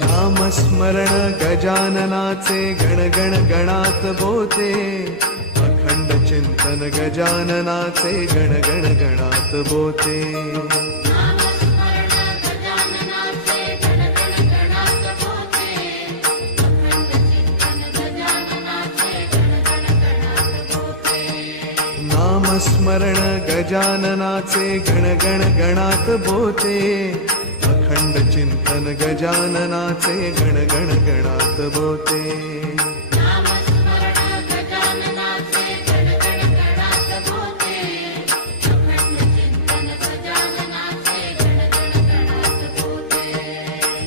नामस्मरण गजाननाचे गण गण गणात बोते, अखंड चिंतन गजाननाचे गण गण गणात बोते. नामस्मरण गजाननाचे गण गण गणात बोते, अखंड चिंतन गजाननाचे गण गण गणात बोते.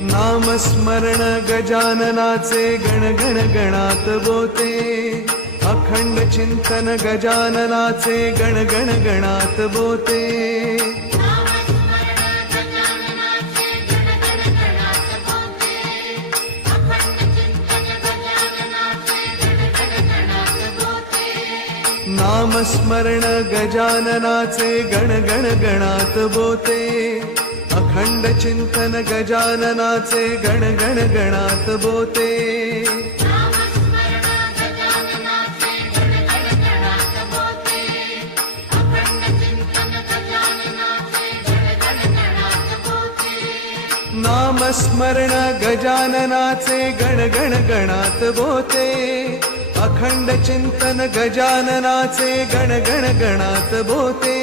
नामस्मरण गजाननाचे गण गण गणात बोते, अखंड चिंतन गजाननाचे गण गण गणात बोते. नामस्मरण गजाननाचे गण गण गणात बोते, अखंड चिंतन गजाननाचे गण गण गणात बोते. नामस्मरण गजाननाचे गण गण गणात बोते, अखंड चिंतन गजाननाचे गण गण गणात बोते.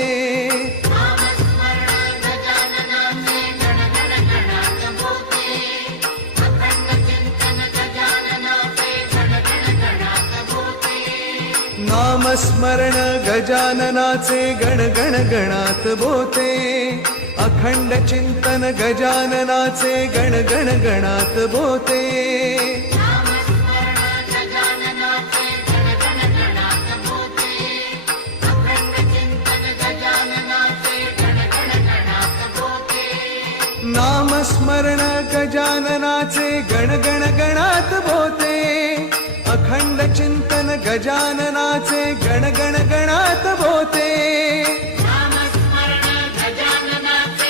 नामस्मरण गजाननाचे गण गण गणात बोते, अखंड चिंतन गजाननाचे गण गण गणात बोते. नामस्मरण गजाननाचे गण गण गणात बोते, अखंड चिंतन गजाननाचे गण गण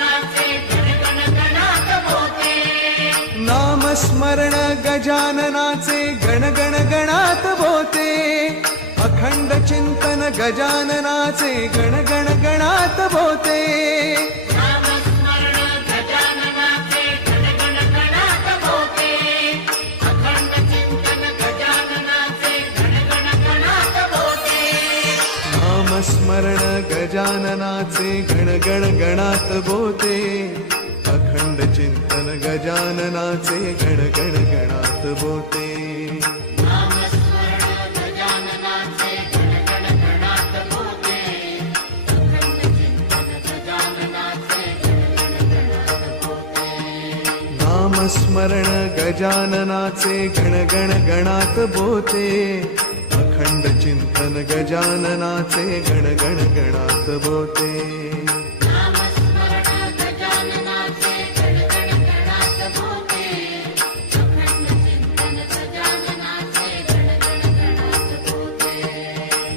गणात बोते. नामस्मरण गजाननाचे गण गण गणात बोते, अखंड चिंतन गजाननाचे गण गण गणात बोते. नामस्मरण गजाननाचे गण गण गणात बोते, अखंड चिंतन गजाननाचे गण गण गणात बोते. नामस्मरण गजाननाचे गण गण गणात बोते, अखंड चिंतन गजाननाचे गण गण गणात बोते.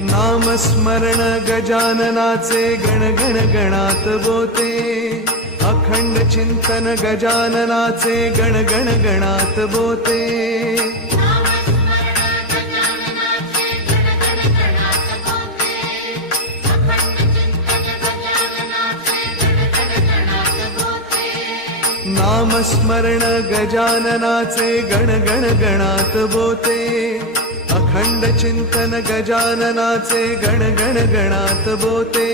नामस्मरण गजाननाचे गण गण गणात बोते, अखंड चिंतन गजाननाचे गण गण गणात बोते. नामस्मरण गजाननाचे गण गण गणात बोते, अखंड चिंतन गजाननाचे गण गण गणात बोते.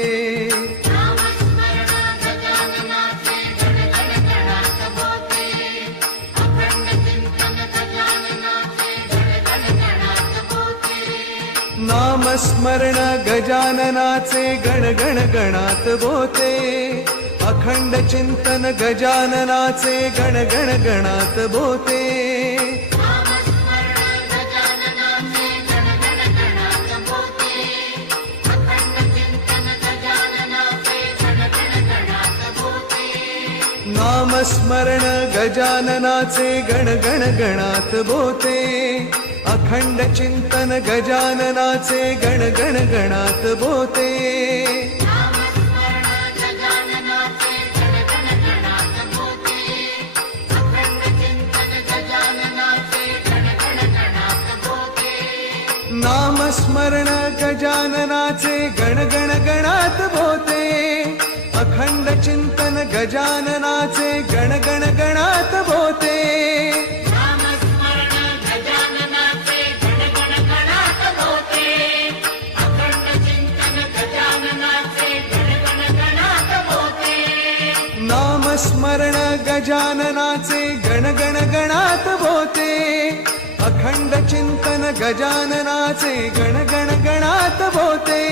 नामस्मरण गजाननाचे गण गण गणात बोते, अखंड चिंतन गजाननाचे गण गण गणात बोते. नामस्मरण गजाननाचे गण गण गणात बोते अखंड चिंतन गजाननाचे गण गण गणात बोते नामस्मरण गजाननाचे गण गण गणात बोते अखंड चिंतन गजाननाचे गण गण गणात बोते नामस्मरण गजाननाचे गण गण गणात बोते अखंड चिंतन गजाननाचे गण गण गणात बोते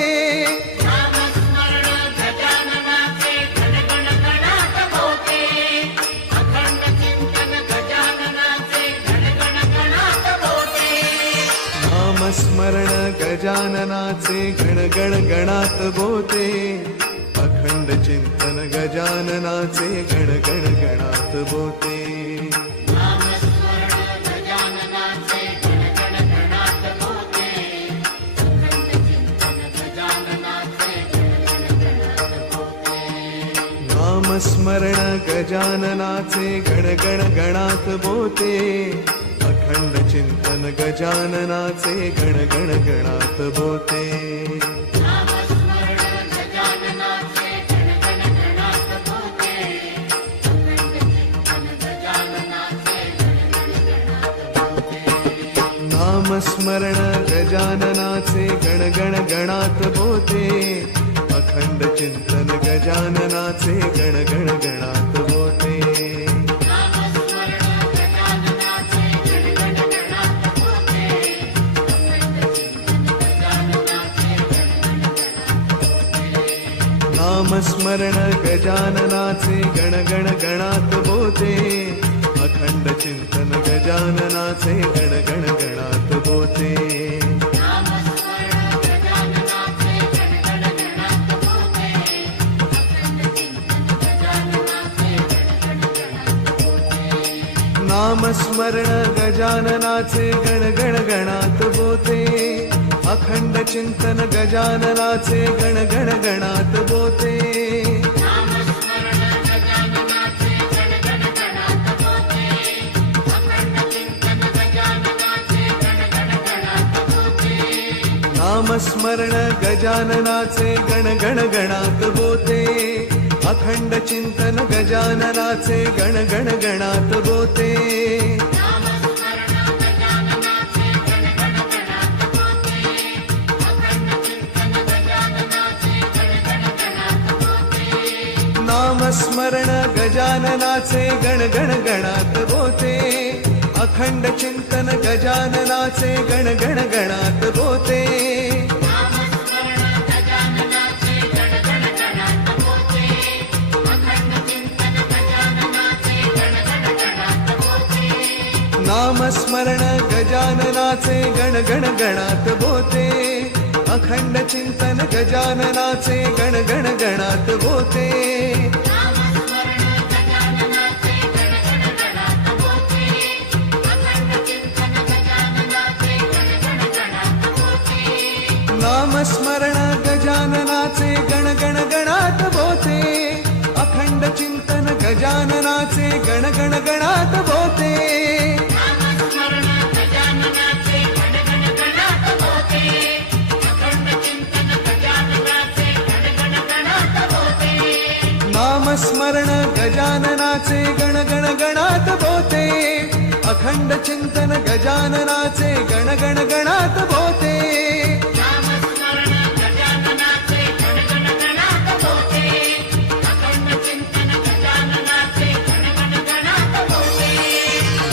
नामस्मरण गजाननाचे गण गण गणात बोते अखंड चिंतन गजाननाचे गण गण गणात बोते नामस्मरण गजाननाचे गण गण गणात बोते अखंड चिंतन गजाननाचे गण गण गणात बोते नामस्मरण गजाननाचे गण गण गणात बोते अखंड चिंतन गजाननाचे गण गण गणात बोते नामस्मरण गजाननाचे गण गण गणात बोते अखंड चिंतन गजाननाचे गण गण गणात बोते नामस्मरण गजाननाचे गण गण गणात बोते अखंड चिंतन गजाननाचे गण गण गणात बोते नामस्मरण गजाननाचे गण गण गणात बोते अखंड चिंतन गजाननाचे गण गण गणात बोते नामस्मरण गजाननाचे गण गण गणात बोते अखंड चिंतन गजाननाचे गण गण गणात बोते नामस्मरण गजाननाचे गण गण गणात बोते अखंड चिंतन गजाननाचे गण गण गणात बोते नामस्मरण गजाननाचे गण गण गणात बोते अखंड चिंतन गजाननाचे गण गण गणात बोते नामस्मरण गजाननाचे गण गण गणात बोते अखंड चिंतन गजाननाचे गण गण गणात बोते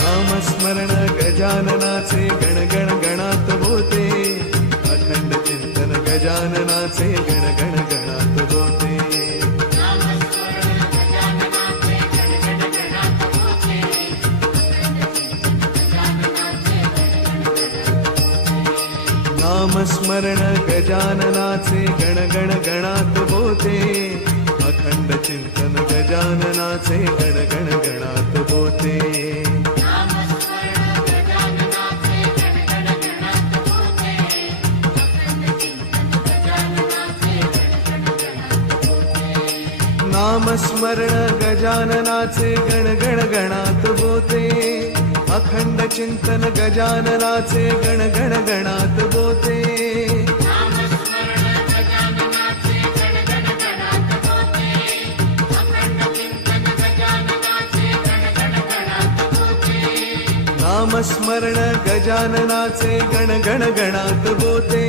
नामस्मरण गजाननाचे गण गण गणात बोते अखंड चिंतन गजाननाचे गण गण गणात बोते नामस्मरण गजाननाचे गण गण गणात बोते अखंड चिंतन गजाननाचे गण गण गणात होते. नामस्मरण गजाननाचे गण गण गणात होते. अखंड चिंतन गजाननाचे गण गण गणात होते. नामस्मरण गजाननाचे गण गण गणात होते.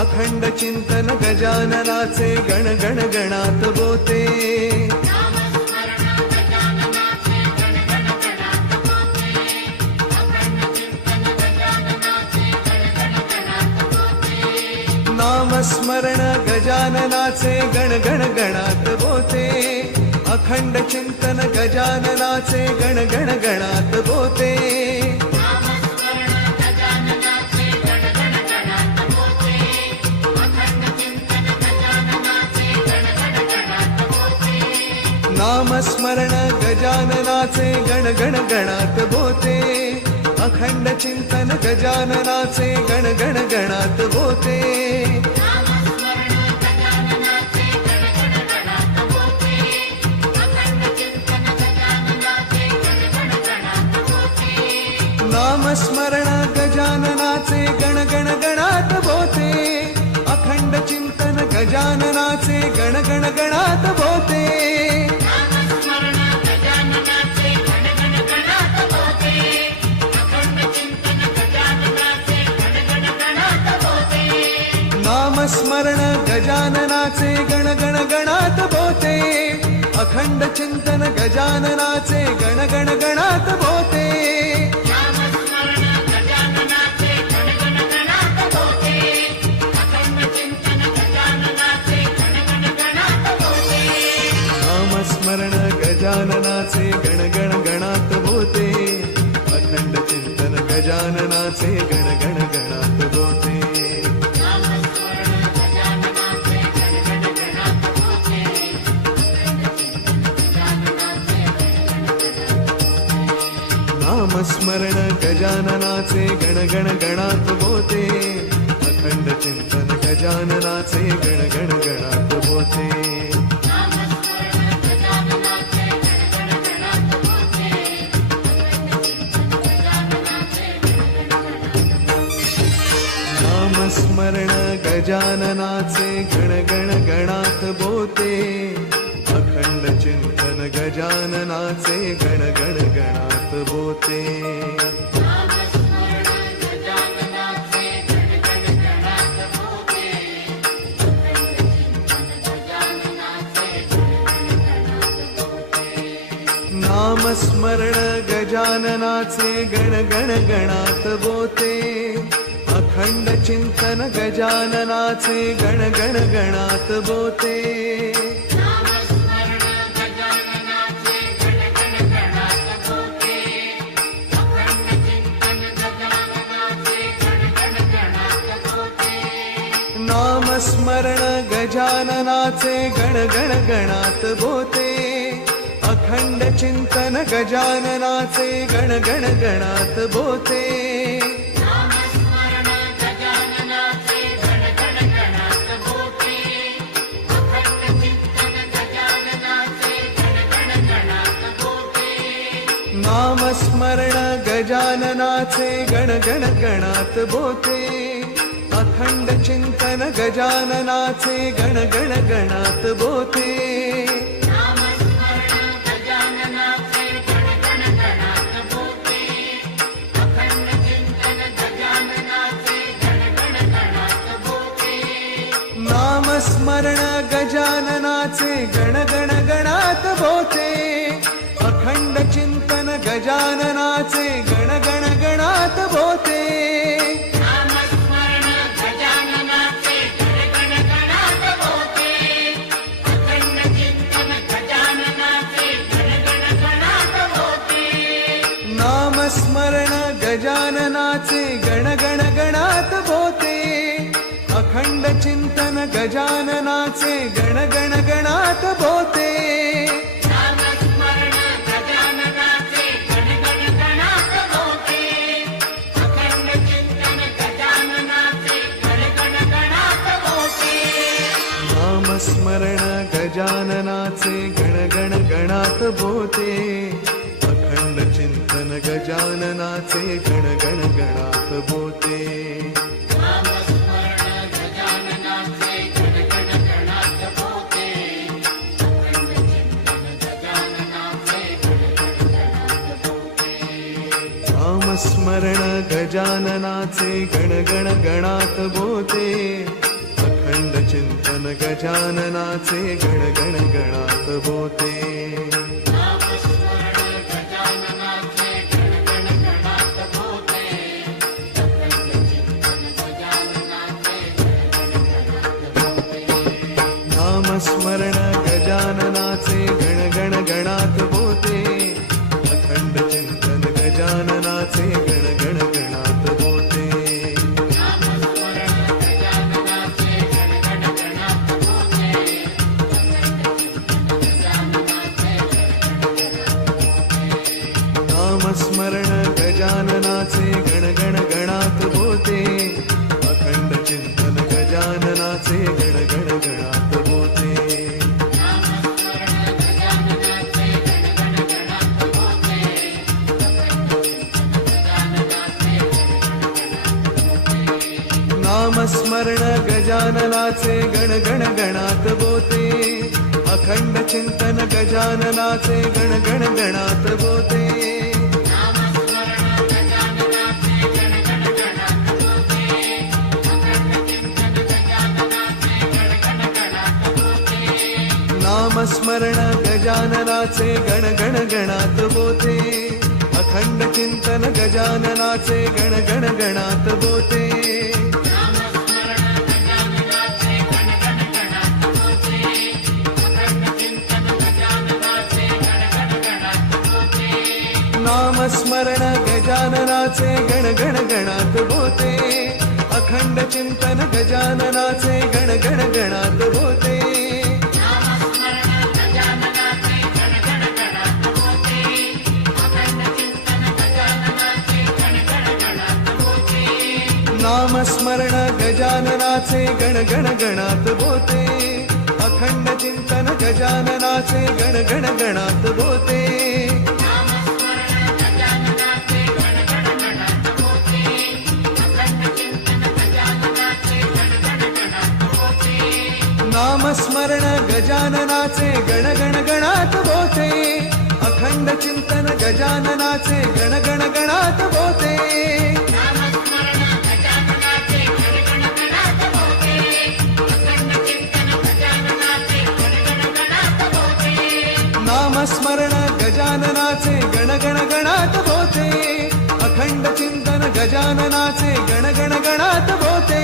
अखंड चिंतन गजाननाचे गण गण गणात होते. नामस्मरण गजाननाचे गण गण गणात होते. अखंड चिंतन गजाननाचे गण गण गणात होते. नामस्मरण गजाननाचे गण गण गणात होते. अखंड चिंतन गजाननाचे गण गण गणात होते. नामस्मरण गजाननाचे गण गण गणात होते. अखंड चिंतन गजाननाचे गण गण गणात होते. नामस्मरण गजाननाचे गण गण गणात होते. अखंड चिंतन गजाननाचे गण गण गणात होते. नामस्मरण गजाननाचे गण गण गणात होते. अखंड चिंतन गजाननाचे गण गण गणात होते. नामस्मरण गजाननाचे गण गण गणात होते. अखंड चिंतन गजाननाचे गण गण गणात होते. नामस्मरण गजाननाचे गण गण गणात होते. अखंड चिंतन गजाननाचे गण गण गणात होते. नामस्मरण गजाननाचे गण गण गणात होते. अखंड चिंतन गजाननाचे गण गण गणात होते. नामस्मरण गजाननाचे गण गण गणात होते. अखंड चिंतन गजाननाचे गण गण गणात होते. नामस्मरण गजाननाचे गण गण गणात होते. अखंड चिंतन गजाननाचे गण गण गणात होते. नामस्मरण गजाननाचे गण गण गणात होते. अखंड चिंतन गजाननाचे गण गण गणात होते. नामस्मरण गजाननाचे गण गण गणात होते. अखंड चिंतन गजाननाचे गण गण गणात बोते. नामस्मरण गजाननाचे गण गण गणात होते. अखंड चिंतन गजाननाचे गण गण गणात होते. नामस्मरण गजाननाचे गण गण गणात बोते. अखंड चिंतन गजाननाचे गण गण गणात बोते. नामस्मरण गजाननाचे गण गण गणात होते. अखंड चिंतन गजाननाचे गण गण गणात होते. नामस्मरण गजाननाचे गण गण गणात बोते. अखंड चिंतन गजाननाचे गण गण गणात बोते. नामस्मरण गजाननाचे गण गण गणात होते. अखंड चिंतन गजाननाचे गण गण गणात होते. नामस्मरण गजाननाचे गण गण गणात बोते. अखंड चिंतन गजाननाचे गण गण गणात बोते. नामस्मरण गजाननाचे गण गण गणात होते. अखंड चिंतन गजाननाचे गण गण गणात होते. नामस्मरण गजाननाचे गण गण गणात बोते. अखंड चिंतन गजाननाचे गण गण गणात बोते. अखंड चिंतन गजाननाचे गण गण गणात बोते. नामस्मरण गजाननाचे गण गण गणात होते. अखंड चिंतन गजाननाचे गण गण गणात होते. नामस्मरण गजाननाचे गण गण गणात बोते. अखंड चिंतन गजाननाचे गण गण गणात बोते. नामस्मरण गजाननाचे गण गण गणात होते. अखंड चिंतन गजाननाचे गण गण गणात होते. नामस्मरण गजाननाचे गण गण गणात बोते. अखंड चिंतन गजाननाचे गण गण गणात बोते. नामस्मरण गजाननाचे गण गण गणात होते. अखंड चिंतन गजाननाचे गण गण गणात होते. नामस्मरण गजाननाचे गण गण गणात बोते. अखंड चिंतन गजाननाचे गण गण गणात बोते. नामस्मरण गजाननाचे गण गण गणात होते. अखंड चिंतन गजाननाचे गण गण गणात होते. नामस्मरण गजाननाचे गण गण गणात बोते. अखंड चिंतन गजाननाचे गण गण गणात बोते. नामस्मरण गजाननाचे गण गण गणात होते. अखंड चिंतन गजाननाचे गण गण गणात होते. नामस्मरण गजाननाचे गण गण गणात बोते. अखंड चिंतन गजाननाचे गण गण गणात बोते. नामस्मरण गजाननाचे गण गण गणात होते. अखंड चिंतन गजाननाचे गण गण गणात होते.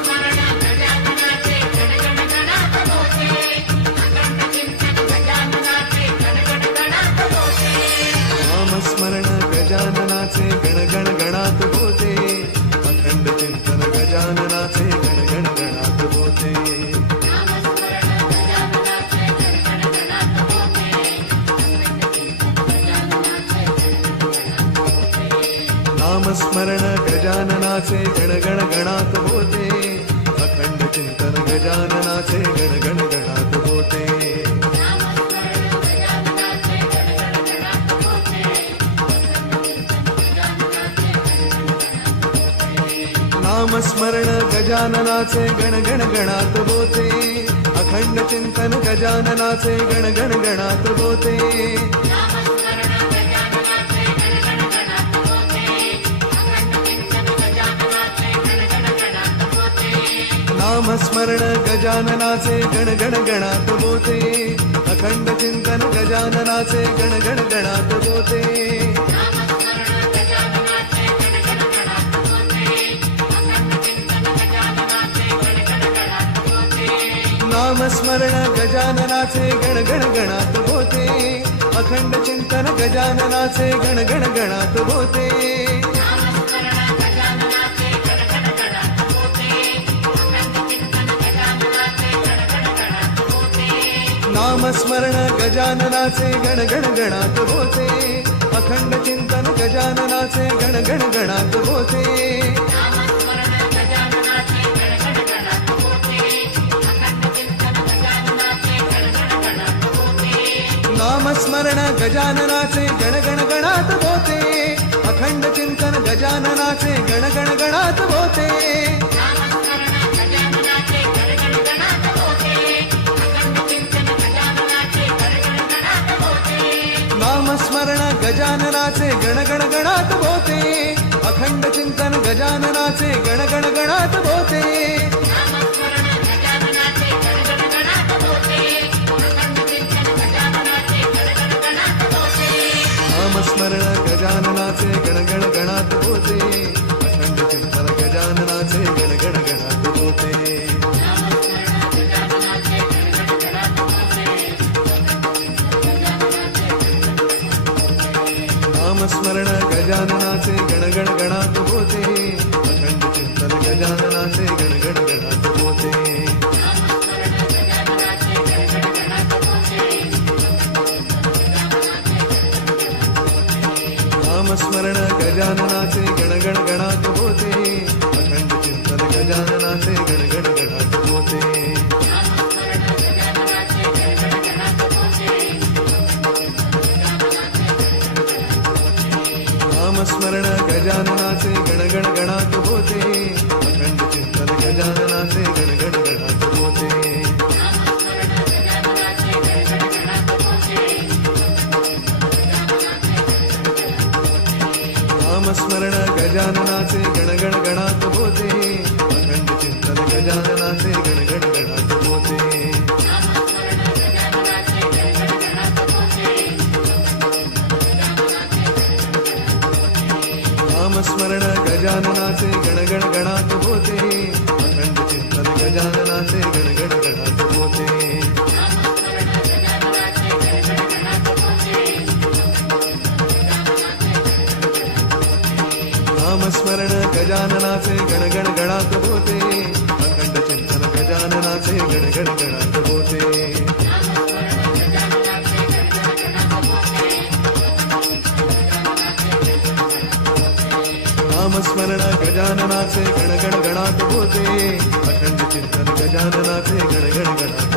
नामस्मरण गजाननाचे गण गण गणात बोते. अखंड चिंतन गजाननाचे गण गण गणात बोते. नामस्मरण गजाननाचे गण गण गणात होते. अखंड चिंतन गजाननाचे गण गण गणात होते. नामस्मरण गजाननाचे गण गण गणात बोते. अखंड चिंतन गजाननाचे गण गण गणात बोते. नामस्मरण गजाननाचे गण गण गणात होते. अखंड चिंतन गजाननाचे गण गण गणात होते. नामस्मरण गजाननाचे गण गण गणात बोते. अखंड चिंतन गजाननाचे गण गण गणात बोते. नामस्मरण गजाननाचे गण गण गणात होते. अखंड चिंतन गजाननाचे गण गण गणात होते. नामस्मरण गजाननाचे गण गण गणात बोते. अखंड चिंतन गजाननाचे गण गण गणात बोते. नामस्मरण गजाननाचे गण गण गणात होते. अखंड चिंतन गजाननाचे गण गण गणात होते. नामस्मरण गजाननाचे गण गण गणात बोते. अखंड चिंतन गजाननाचे गण गण गणात बोते. नामस्मरण गजाननाचे गण गण गणात होते. अखंड नामस्मरण गजाननाचे गण गण गणात होते अखंड चिंतन गजाननाचे गण गण गणात होते नामस्मरण गजाननाचे गणगण गणात होते अखंड चिंतन गजाननाचे गणगण गणात होते नामस्मरण गजाननाचे गण गण गणात होते अखंड चिंतन गजाननाचे गण गण गणात होते नामस्मरण गजाननाचे गणगण गणात होते अखंड चिंतन गजाननाचे गणगण गणात होते नामस्मरण गजाननाचे गण गण गणात होते अखंड चिंतन गजाननाचे गण गण गणात होते नामस्मरण गजाननाचे गणगण गणात होते अखंड चिंतन गजाननाचे गणगण गणात होते नामस्मरण गजाननाचे गण गण गणात होते अखंड चिंतन गजाननाचे गण गण गणात होते नामस्मरण गजाननाचे गणगण गणात होते अखंड चिंतन गजाननाचे गणगण गणात होते नामस्मरण गजाननाचे गणगण गणात होते अखंड चिंतन गजाननाचे गणगण गणात होते नामस्मरण गजाननाचे गणगण गणात होते अखंड चिंतन गजाननाचे गणगण गणात होते नामस्मरण गजाननाचे गणगण गणात होते अखंड चिंतन गजाननाचे गणगण गणात होते नामस्मरण गजाननाचे गणगण गणात होते अखंड चिंतन गजाननाचे गणगण गणात होते नामस्मरण गजाननाचे गणगण गणात होते अखंड चिंतन गजाननाचे गणगण गणात होते नामस्मरण गजाननाचे गणगण गणात होते अखंड चिंतन गजाननाचे गणगण गणात